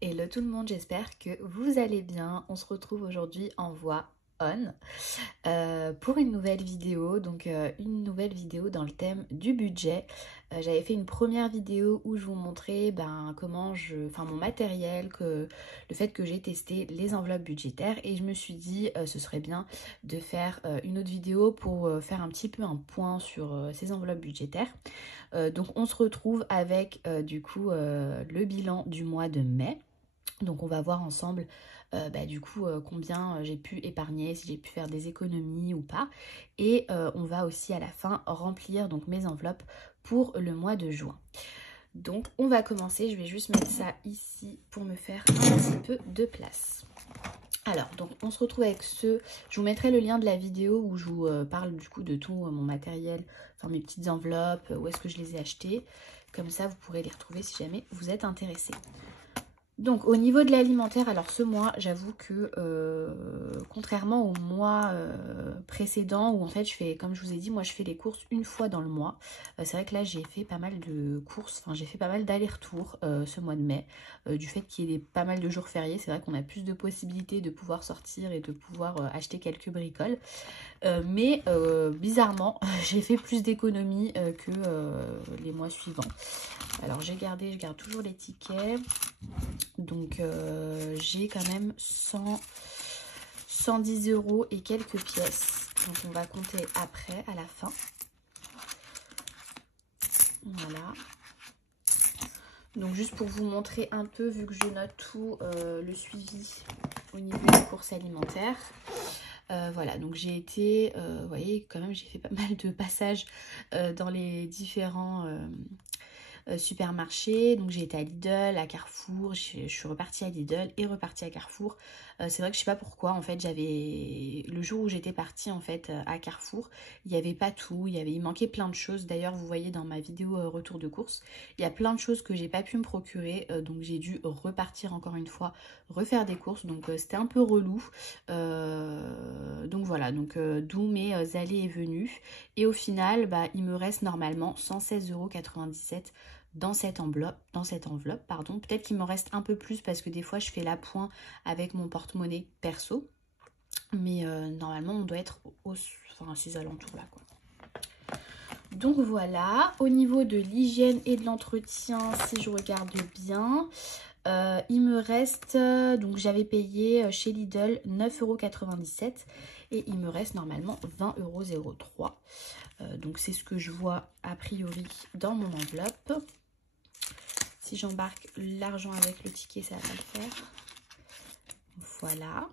Hello tout le monde, j'espère que vous allez bien. On se retrouve aujourd'hui en voix on pour une nouvelle vidéo, une nouvelle vidéo dans le thème du budget. J'avais fait une première vidéo où je vous montrais mon matériel, le fait que j'ai testé les enveloppes budgétaires et je me suis dit ce serait bien de faire une autre vidéo pour faire un petit peu un point sur ces enveloppes budgétaires. Donc on se retrouve avec le bilan du mois de mai. Donc on va voir ensemble combien j'ai pu épargner, si j'ai pu faire des économies ou pas. Et on va aussi à la fin remplir donc mes enveloppes pour le mois de juin. Donc on va commencer, je vais juste mettre ça ici pour me faire un petit peu de place. Alors, donc on se retrouve avec je vous mettrai le lien de la vidéo où je vous parle du coup de tout mon matériel, enfin mes petites enveloppes, où est-ce que je les ai achetées. Comme ça, vous pourrez les retrouver si jamais vous êtes intéressé. Donc au niveau de l'alimentaire, alors ce mois, j'avoue que contrairement au mois précédent où en fait je fais, comme je vous ai dit, moi je fais les courses une fois dans le mois. C'est vrai que là j'ai fait pas mal de courses, enfin j'ai fait pas mal d'allers-retours ce mois de mai. Du fait qu'il y ait pas mal de jours fériés, c'est vrai qu'on a plus de possibilités de pouvoir sortir et de pouvoir acheter quelques bricoles. Mais bizarrement, j'ai fait plus d'économies que les mois suivants. Alors je garde toujours les tickets. Donc j'ai quand même 110 € et quelques pièces. Donc on va compter après, à la fin. Voilà. Donc juste pour vous montrer un peu, vu que je note tout le suivi au niveau des courses alimentaires. Voilà, donc j'ai été, vous voyez, quand même j'ai fait pas mal de passages dans les différents supermarché. Donc j'ai été à Lidl, à Carrefour, je suis repartie à Lidl et repartie à Carrefour. C'est vrai que je sais pas pourquoi, en fait, le jour où j'étais partie en fait à Carrefour, il n'y avait pas tout, il manquait plein de choses. D'ailleurs, vous voyez dans ma vidéo retour de course, il y a plein de choses que j'ai pas pu me procurer, donc j'ai dû repartir encore une fois, refaire des courses, donc c'était un peu relou. Donc voilà, d'où mes allées et venues. Et au final, il me reste normalement 116,97 € dans cette enveloppe, pardon. Peut-être qu'il m'en reste un peu plus parce que des fois je fais l'appoint avec mon porte-monnaie perso. Mais normalement on doit être à ces alentours là quoi. Donc voilà, au niveau de l'hygiène et de l'entretien, si je regarde bien, il me reste, donc j'avais payé chez Lidl 9,97 € et il me reste normalement 20,03 €. Donc c'est ce que je vois a priori dans mon enveloppe. Si j'embarque l'argent avec le ticket, ça va le faire. Voilà.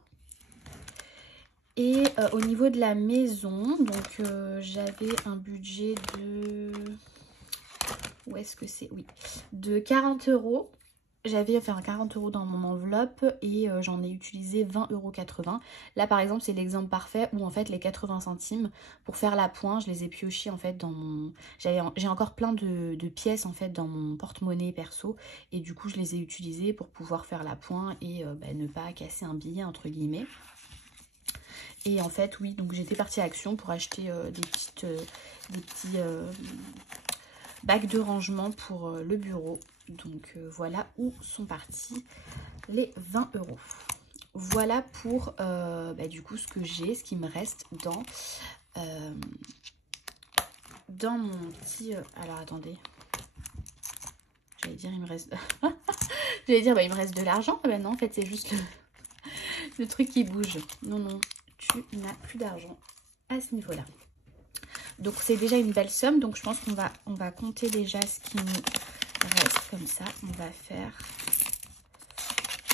Et au niveau de la maison, donc j'avais un budget de... Où est-ce que c'est? Oui. De 40 €. J'avais fait 40 € dans mon enveloppe et j'en ai utilisé 20,80 €. Là par exemple c'est l'exemple parfait où en fait les 80 centimes pour faire l'appoint, je les ai piochés en fait dans mon... J'ai encore plein de pièces en fait dans mon porte-monnaie perso et du coup je les ai utilisées pour pouvoir faire l'appoint et ne pas casser un billet entre guillemets. Et en fait oui, donc j'étais partie à Action pour acheter des petits bacs de rangement pour le bureau. Donc voilà où sont partis les 20 €. Voilà pour du coup ce que j'ai, ce qui me reste dans mon petit... alors attendez, j'allais dire il me reste... j'allais dire il me reste de l'argent. Ben non, en fait c'est juste le truc qui bouge. Non, non, tu n'as plus d'argent à ce niveau-là. Donc c'est déjà une belle somme, donc je pense qu'on va compter déjà ce qui nous reste comme ça. On va faire...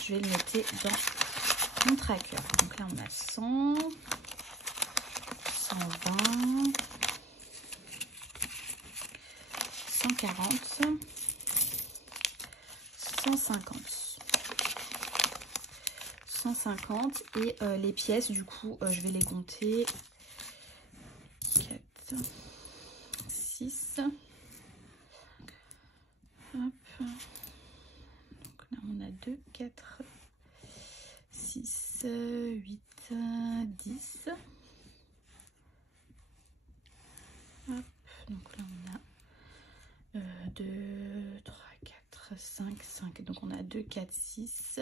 Je vais le noter dans mon tracker. Donc là on a 100, 120, 140, 150. 150 et les pièces du coup je vais les compter. 4, 6. Hop. Donc là on a 2, 4, 6, 8, 10. Hop. Donc là on a 2, 3, 4, 5, 5. Donc on a 2, 4, 6,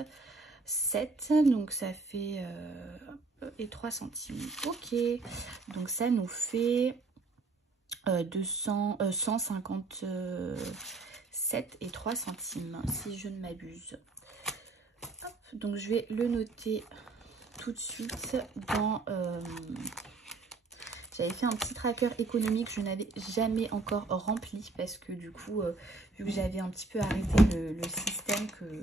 7. Donc ça fait... et 3 centimes. Ok. Donc ça nous fait 157 et 3 centimes, si je ne m'abuse. Donc je vais le noter tout de suite dans... j'avais fait un petit tracker économique, je n'avais jamais encore rempli parce que du coup, vu que j'avais un petit peu arrêté le système, que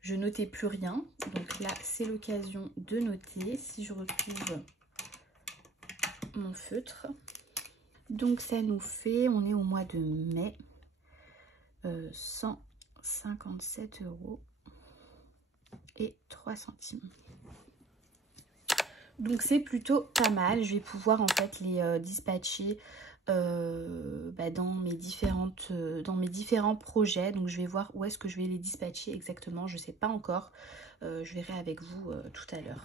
je notais plus rien. Donc là, c'est l'occasion de noter. Si je retrouve mon feutre. Donc ça nous fait, on est au mois de mai, 157 € et 3 centimes. Donc c'est plutôt pas mal. Je vais pouvoir en fait les dispatcher dans mes différents projets. Donc je vais voir où est-ce que je vais les dispatcher exactement. Je sais pas encore. Je verrai avec vous tout à l'heure.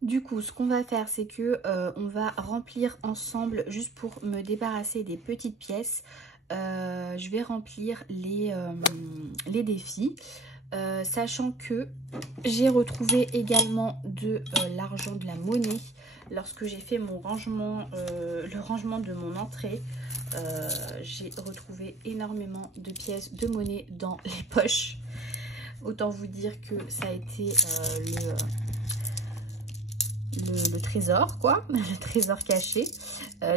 Du coup, ce qu'on va faire, c'est que on va remplir ensemble, juste pour me débarrasser des petites pièces. Je vais remplir les défis. Sachant que j'ai retrouvé également de l'argent, de la monnaie, lorsque j'ai fait mon rangement, le rangement de mon entrée. J'ai retrouvé énormément de pièces de monnaie dans les poches. Autant vous dire que ça a été le trésor, quoi, le trésor caché.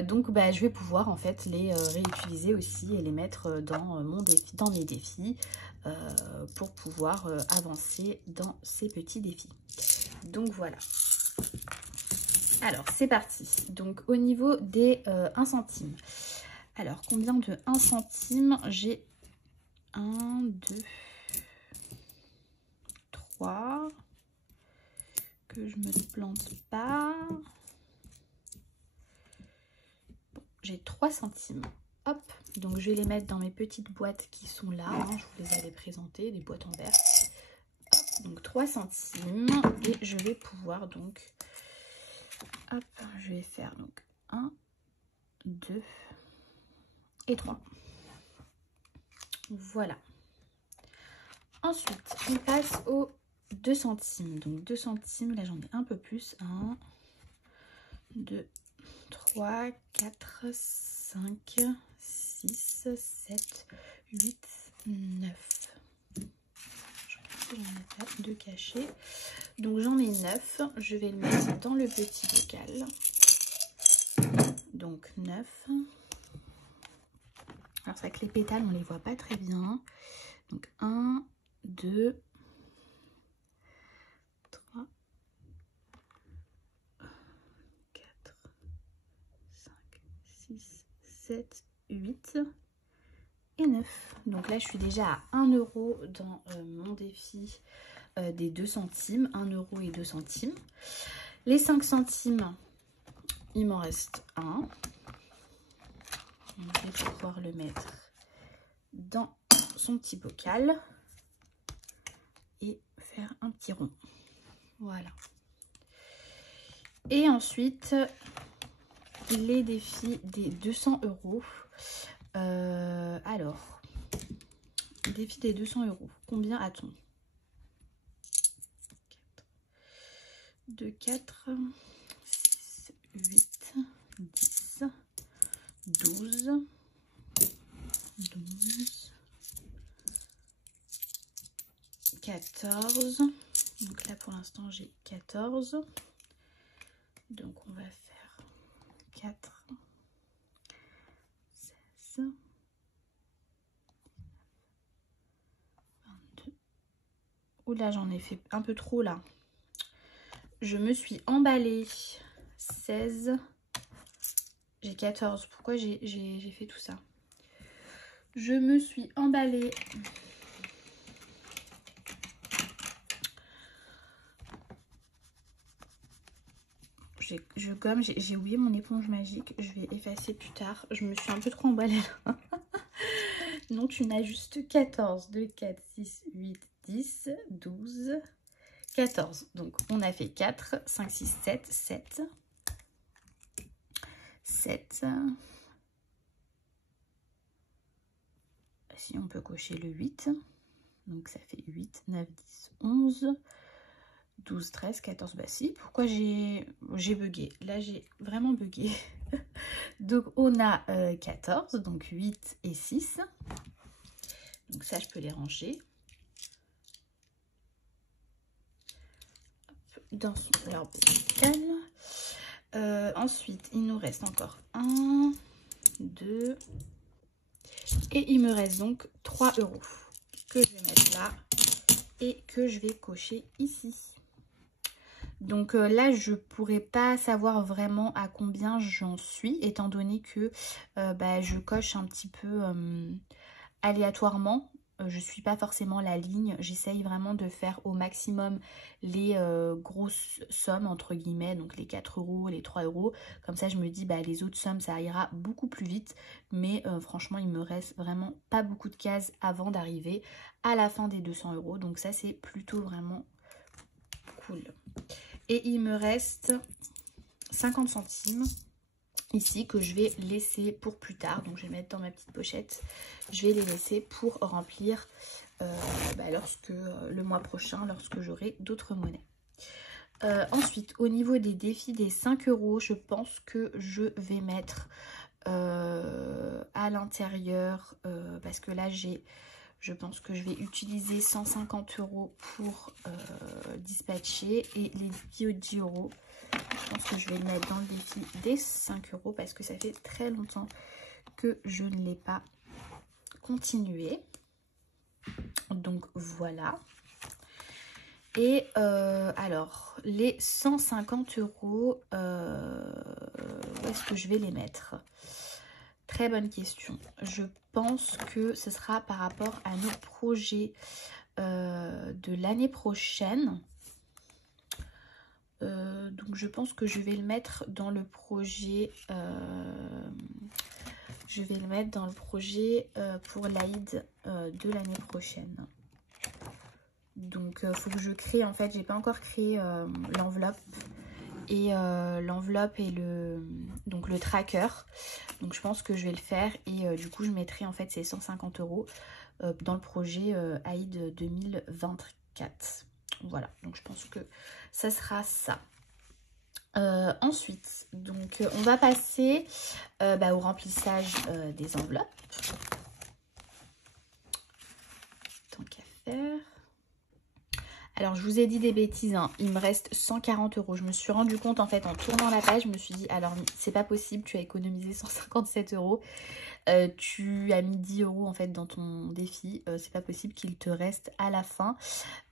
Donc je vais pouvoir en fait les réutiliser aussi et les mettre dans mes défis pour pouvoir avancer dans ces petits défis. Donc voilà. Alors c'est parti. Donc au niveau des 1 centime. Alors combien de 1 centime? J'ai 1, 2, 3. Que je me plante pas. Bon, j'ai 3 centimes. Hop, donc je vais les mettre dans mes petites boîtes qui sont là. Hein, je vous les avais présentées, des boîtes en verre. Hop, donc 3 centimes. Et je vais pouvoir donc... Hop, je vais faire donc 1, 2 et 3. Voilà. Ensuite, on passe aux 2 centimes. Donc 2 centimes, là j'en ai un peu plus. 1, 2, 3, 4, 5, 6, 7, 8, 9. J'en ai pas de cachés. Donc j'en ai 9. Je vais le mettre dans le petit bocal. Donc 9. Alors c'est vrai que les pétales, on les voit pas très bien. Donc 1, 2, 3, 4, 5, 6, 7, 8 et 9. Donc là, je suis déjà à 1 € dans mon défi des 2 centimes. 1 € et 2 centimes. Les 5 centimes, il m'en reste un. Je vais pouvoir le mettre dans son petit bocal et faire un petit rond. Voilà. Et ensuite, les défis des 200 €. Alors, défi des 200 €. Combien a-t-on? 2, 4, 6, 8, 10, 12, 12, 14. Donc là, pour l'instant, j'ai 14. Donc, on va faire 4, 16, 22. Oula, j'en ai fait un peu trop là. Je me suis emballée. 16. J'ai 14. Pourquoi j'ai fait tout ça? Je me suis emballée. J'ai oublié mon éponge magique. Je vais effacer plus tard. Je me suis un peu trop emballée là. Non, tu n'as juste 14. 2, 4, 6, 8, 10, 12, 14. Donc, on a fait 4, 5, 6, 7, 7. 7. si on peut cocher le 8. Donc ça fait 8, 9, 10, 11, 12, 13, 14. Bah si, pourquoi j'ai bugué? Là, j'ai vraiment bugué. Donc on a 14, donc 8 et 6. Donc ça, je peux les ranger dans leur calme. Ensuite, il nous reste encore 1, 2, et il me reste donc 3 € que je vais mettre là et que je vais cocher ici. Donc là, je pourrais pas savoir vraiment à combien j'en suis, étant donné que je coche un petit peu aléatoirement. Je suis pas forcément la ligne. J'essaye vraiment de faire au maximum les grosses sommes, entre guillemets, donc les 4 €, les 3 €. Comme ça, je me dis, les autres sommes, ça ira beaucoup plus vite. Mais franchement, il me reste vraiment pas beaucoup de cases avant d'arriver à la fin des 200 €. Donc ça, c'est plutôt vraiment cool. Et il me reste 50 centimes ici que je vais laisser pour plus tard. Donc je vais mettre dans ma petite pochette. Je vais les laisser pour remplir le mois prochain, lorsque j'aurai d'autres monnaies. Ensuite, au niveau des défis des 5 €, je pense que je vais mettre à l'intérieur, parce que là je pense que je vais utiliser 150 € pour dispatcher, et les billets de 10 €. Je pense que je vais le mettre dans le défi des 5 € parce que ça fait très longtemps que je ne l'ai pas continué. Donc voilà. Et alors, les 150 €, où est-ce que je vais les mettre? Très bonne question. Je pense que ce sera par rapport à nos projets de l'année prochaine. Donc je pense que je vais le mettre dans le projet. Je vais le mettre dans le projet pour l'Aïd de l'année prochaine. Donc il faut que je crée, en fait, j'ai pas encore créé l'enveloppe. Et l'enveloppe et le tracker. Donc je pense que je vais le faire, et du coup je mettrai en fait ces 150 € dans le projet Aïd 2024. Voilà, donc je pense que ça sera ça. Ensuite, donc on va passer au remplissage des enveloppes. Tant qu'à faire. Alors, je vous ai dit des bêtises, hein. Il me reste 140 €. Je me suis rendu compte, en fait, en tournant la page, je me suis dit, alors, c'est pas possible, tu as économisé 157 €. Tu as mis 10 € en fait dans ton défi. C'est pas possible qu'il te reste à la fin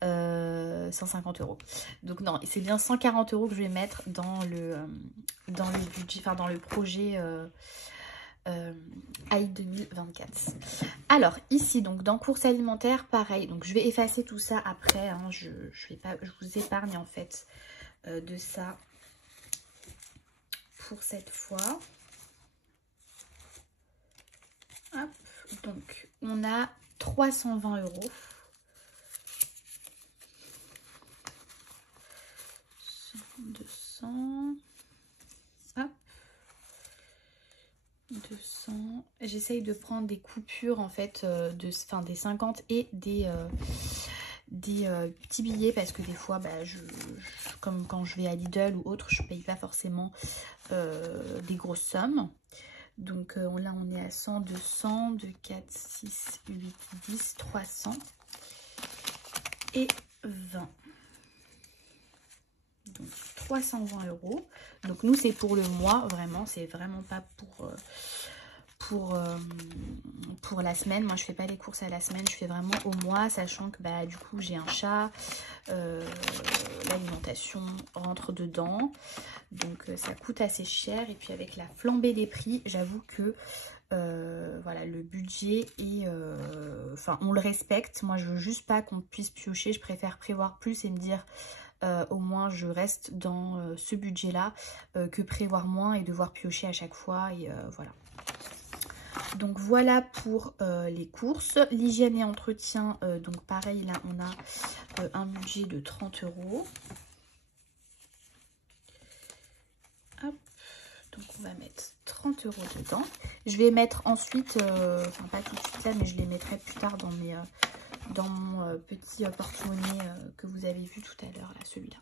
150 €. Donc non, c'est bien 140 € que je vais mettre dans le budget, enfin dans le projet Aïd 2024. Alors ici, donc dans courses alimentaires, pareil. Donc je vais effacer tout ça après, hein. Je vous épargne en fait de ça pour cette fois. Hop, donc on a 320 €. 200. Hop. 200. J'essaye de prendre des coupures en fait des 50 et des petits billets, parce que des fois comme quand je vais à Lidl ou autre, je paye pas forcément des grosses sommes. Donc là on est à 100, 200, 2, 4, 6, 8, 10, 300 et 20. Donc 320 €. Donc nous c'est pour le mois, vraiment, c'est vraiment pas pour la semaine. Moi je fais pas les courses à la semaine, je fais vraiment au mois, sachant que du coup j'ai un chat, l'alimentation rentre dedans, donc ça coûte assez cher. Et puis avec la flambée des prix, j'avoue que voilà, le budget est on le respecte. Moi je veux juste pas qu'on puisse piocher, je préfère prévoir plus et me dire au moins je reste dans ce budget là, que prévoir moins et devoir piocher à chaque fois, et voilà. Donc voilà pour les courses. L'hygiène et entretien, donc pareil, là on a un budget de 30 €. Hop, donc on va mettre 30 € dedans. Je vais mettre ensuite, enfin pas tout de suite là, mais je les mettrai plus tard dans mon petit porte-monnaie que vous avez vu tout à l'heure, là, celui-là.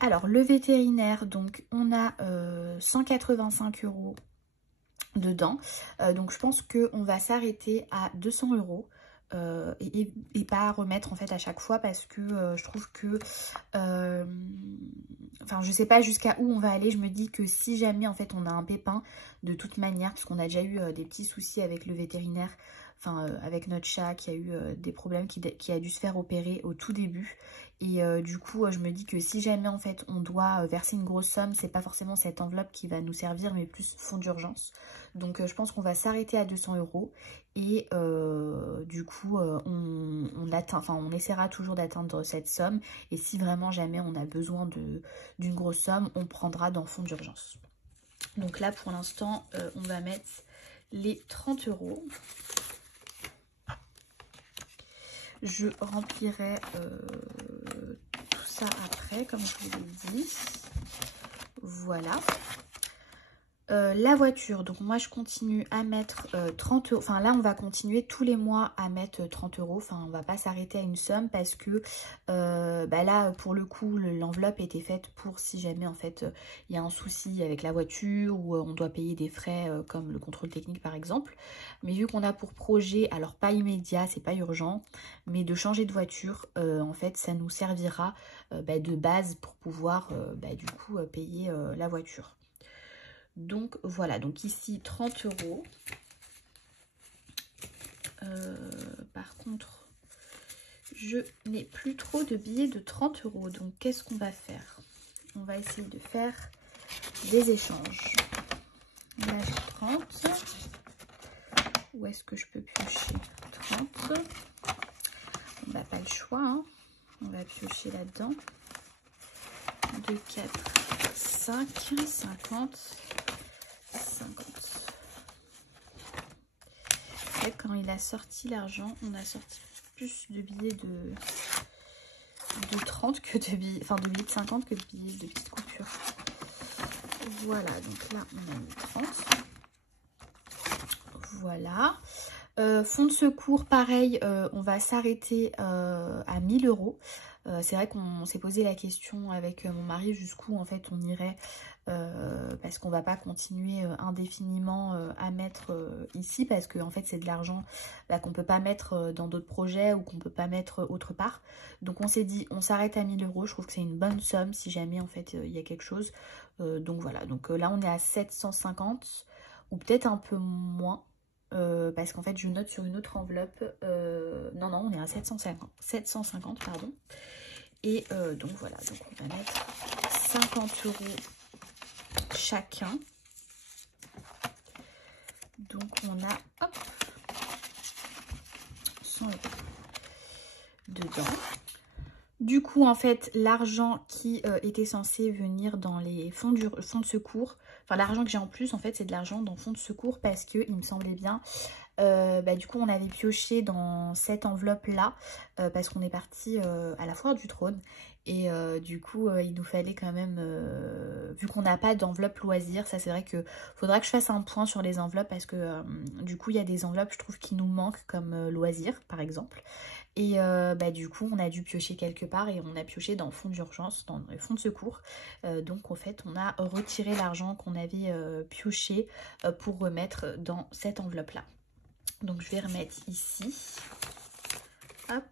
Alors, le vétérinaire, donc on a 185 € dedans. Donc, je pense qu'on va s'arrêter à 200 € et pas remettre en fait à chaque fois parce que je trouve que... Enfin, je sais pas jusqu'à où on va aller. Je me dis que si jamais en fait on a un pépin, de toute manière, parce qu'on a déjà eu des petits soucis avec le vétérinaire, enfin avec notre chat qui a eu des problèmes, qui a dû se faire opérer au tout début. Et du coup, je me dis que si jamais en fait on doit verser une grosse somme, c'est pas forcément cette enveloppe qui va nous servir, mais plus fonds d'urgence. Donc je pense qu'on va s'arrêter à 200 € et du coup on essaiera toujours d'atteindre cette somme. Et si vraiment jamais on a besoin d'une grosse somme, on prendra dans fonds d'urgence. Donc là pour l'instant, on va mettre les 30 €. Je remplirai tout ça après, comme je vous l'ai dit. Voilà. La voiture, donc moi je continue à mettre 30 €, enfin là on va continuer tous les mois à mettre 30 €, enfin on va pas s'arrêter à une somme parce que là pour le coup l'enveloppe était faite pour si jamais en fait il y a un souci avec la voiture ou on doit payer des frais comme le contrôle technique par exemple. Mais vu qu'on a pour projet, alors pas immédiat, c'est pas urgent, mais de changer de voiture, en fait ça nous servira de base pour pouvoir du coup payer la voiture. Donc voilà, donc ici 30 €. Par contre, je n'ai plus trop de billets de 30 €. Donc qu'est-ce qu'on va faire? On va essayer de faire des échanges. Là j'ai 30. Où est-ce que je peux piocher? 30. On n'a pas le choix, hein. On va piocher là-dedans. 2, 4, 5, 50. 50. En fait, quand il a sorti l'argent, on a sorti plus de billets de 30 que de billets, enfin de billets de 50 que de billets de petites coupures. Voilà, donc là on a mis 30. Voilà. Fonds de secours, pareil, on va s'arrêter à 1000 €. C'est vrai qu'on s'est posé la question avec mon mari jusqu'où en fait on irait parce qu'on va pas continuer indéfiniment à mettre ici parce que en fait c'est de l'argent qu'on peut pas mettre dans d'autres projets ou qu'on peut pas mettre autre part. Donc on s'est dit on s'arrête à 1000 €. Je trouve que c'est une bonne somme si jamais en fait il y a quelque chose. Donc voilà, donc là on est à 750 ou peut-être un peu moins. Parce qu'en fait je note sur une autre enveloppe, non on est à 750 pardon, et donc voilà, donc on va mettre 50 € chacun, donc on a hop 100 € dedans. Du coup, en fait, l'argent qui était censé venir dans les fonds de secours, enfin l'argent que j'ai en plus, en fait, c'est de l'argent dans fonds de secours parce que il me semblait bien, du coup, on avait pioché dans cette enveloppe-là parce qu'on est parti à la foire du trône. Et du coup, il nous fallait quand même, vu qu'on n'a pas d'enveloppe loisir, ça c'est vrai que faudra que je fasse un point sur les enveloppes parce que du coup, il y a des enveloppes, je trouve, qui nous manquent comme loisir, par exemple. Et du coup, on a dû piocher quelque part et on a pioché dans fonds d'urgence, dans les fonds de secours. Donc en fait, on a retiré l'argent qu'on avait pioché pour remettre dans cette enveloppe-là. Donc je vais remettre ici. Hop.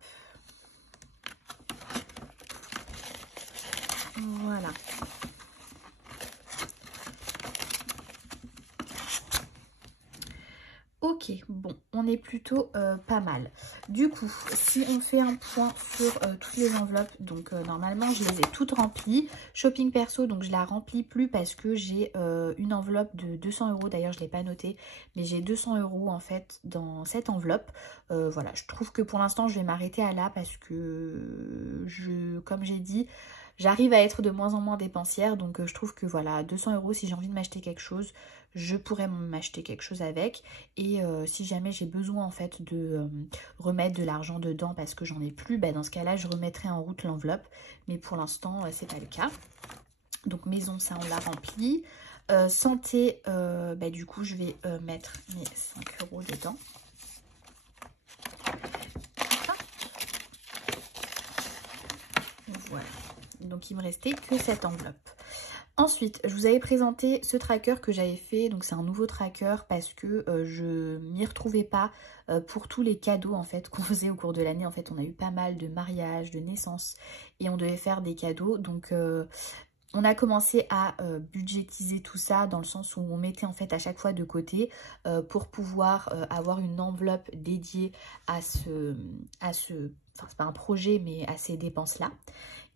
Voilà. Ok, bon, on est plutôt pas mal. Du coup, si on fait un point sur toutes les enveloppes, donc normalement je les ai toutes remplies. Shopping perso, donc je la remplis plus parce que j'ai une enveloppe de 200 €. D'ailleurs, je ne l'ai pas noté, mais j'ai 200 € en fait dans cette enveloppe. Voilà, je trouve que pour l'instant, je vais m'arrêter à là parce que, comme j'ai dit, j'arrive à être de moins en moins dépensière. Donc je trouve que voilà, 200 €, si j'ai envie de m'acheter quelque chose, je pourrais m'acheter quelque chose avec. Et si jamais j'ai besoin en fait de remettre de l'argent dedans parce que j'en ai plus, dans ce cas là je remettrai en route l'enveloppe, mais pour l'instant c'est pas le cas. Donc maison, ça on l'a rempli. Santé, du coup je vais mettre mes 5 € dedans. Voilà, donc il me restait que cette enveloppe. Ensuite, je vous avais présenté ce tracker que j'avais fait, donc c'est un nouveau tracker parce que je m'y retrouvais pas pour tous les cadeaux en fait qu'on faisait au cours de l'année. En fait, on a eu pas mal de mariages, de naissances et on devait faire des cadeaux. Donc on a commencé à budgétiser tout ça dans le sens où on mettait en fait à chaque fois de côté pour pouvoir avoir une enveloppe dédiée à ce enfin c'est pas un projet mais à ces dépenses-là.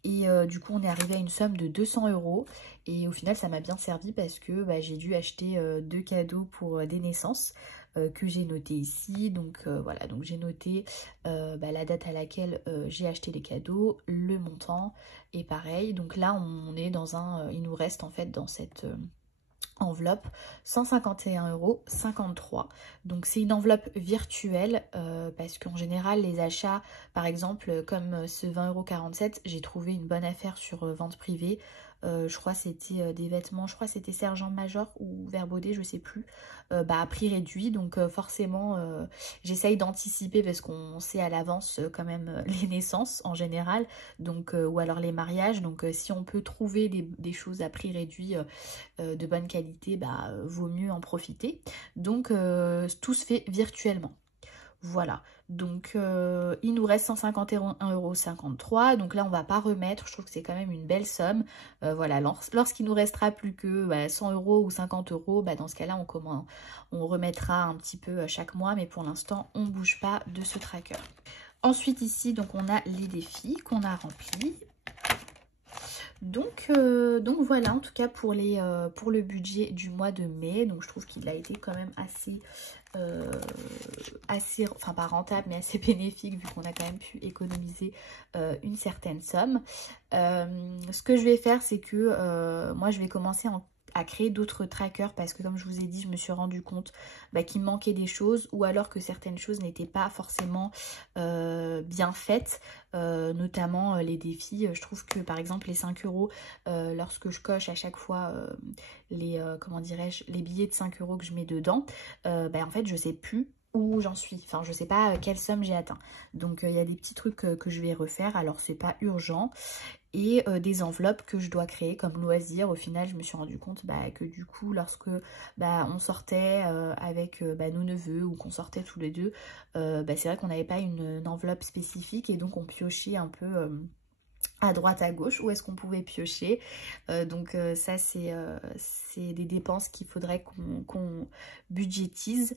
Et du coup, on est arrivé à une somme de 200 € et au final, ça m'a bien servi parce que j'ai dû acheter 2 cadeaux pour des naissances que j'ai noté ici. Donc voilà, donc j'ai noté la date à laquelle j'ai acheté les cadeaux, le montant et pareil. Donc là, on est dans un... il nous reste en fait dans cette... enveloppe 151,53 €. Donc c'est une enveloppe virtuelle parce qu'en général les achats, par exemple comme ce 20,47 €, j'ai trouvé une bonne affaire sur vente privée. Je crois c'était des vêtements, je crois c'était Sergent Major ou Verbaudet, je sais plus, à prix réduit. Donc forcément j'essaye d'anticiper parce qu'on sait à l'avance quand même les naissances en général, donc ou alors les mariages. Donc si on peut trouver des choses à prix réduit de bonne qualité, vaut mieux en profiter. Donc tout se fait virtuellement. Voilà, donc il nous reste 151,53 €. Donc là, on va pas remettre, je trouve que c'est quand même une belle somme. Voilà, lorsqu'il nous restera plus que 100 € ou 50 €, dans ce cas-là, on remettra un petit peu chaque mois. Mais pour l'instant, on ne bouge pas de ce tracker. Ensuite, ici, donc on a les défis qu'on a remplis. Donc voilà, en tout cas pour le budget du mois de mai. Donc je trouve qu'il a été quand même assez, enfin pas rentable, mais assez bénéfique vu qu'on a quand même pu économiser une certaine somme. Ce que je vais faire, c'est que moi je vais commencer à créer d'autres trackers parce que comme je vous ai dit, je me suis rendu compte qu'il me manquait des choses ou alors que certaines choses n'étaient pas forcément bien faites, notamment les défis. Je trouve que par exemple les 5 €, lorsque je coche à chaque fois comment dirais-je, les billets de 5 € que je mets dedans, en fait je sais plus où j'en suis, enfin je sais pas quelle somme j'ai atteint. Donc il y a des petits trucs que je vais refaire, alors c'est pas urgent. Et des enveloppes que je dois créer comme loisir. Au final, je me suis rendu compte que du coup, lorsque on sortait avec nos neveux ou qu'on sortait tous les deux, c'est vrai qu'on n'avait pas une enveloppe spécifique et donc on piochait un peu à droite à gauche où est-ce qu'on pouvait piocher. Donc ça, c'est des dépenses qu'il faudrait qu'on budgétise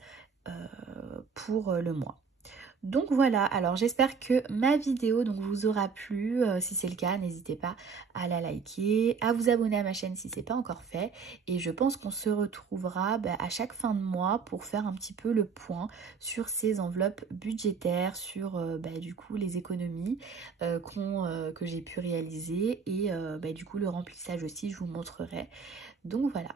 pour le mois. Donc voilà, alors j'espère que ma vidéo vous aura plu. Si c'est le cas, n'hésitez pas à la liker, à vous abonner à ma chaîne si ce n'est pas encore fait. Et je pense qu'on se retrouvera à chaque fin de mois pour faire un petit peu le point sur ces enveloppes budgétaires, sur du coup les économies que j'ai pu réaliser et du coup le remplissage aussi, je vous montrerai. Donc voilà.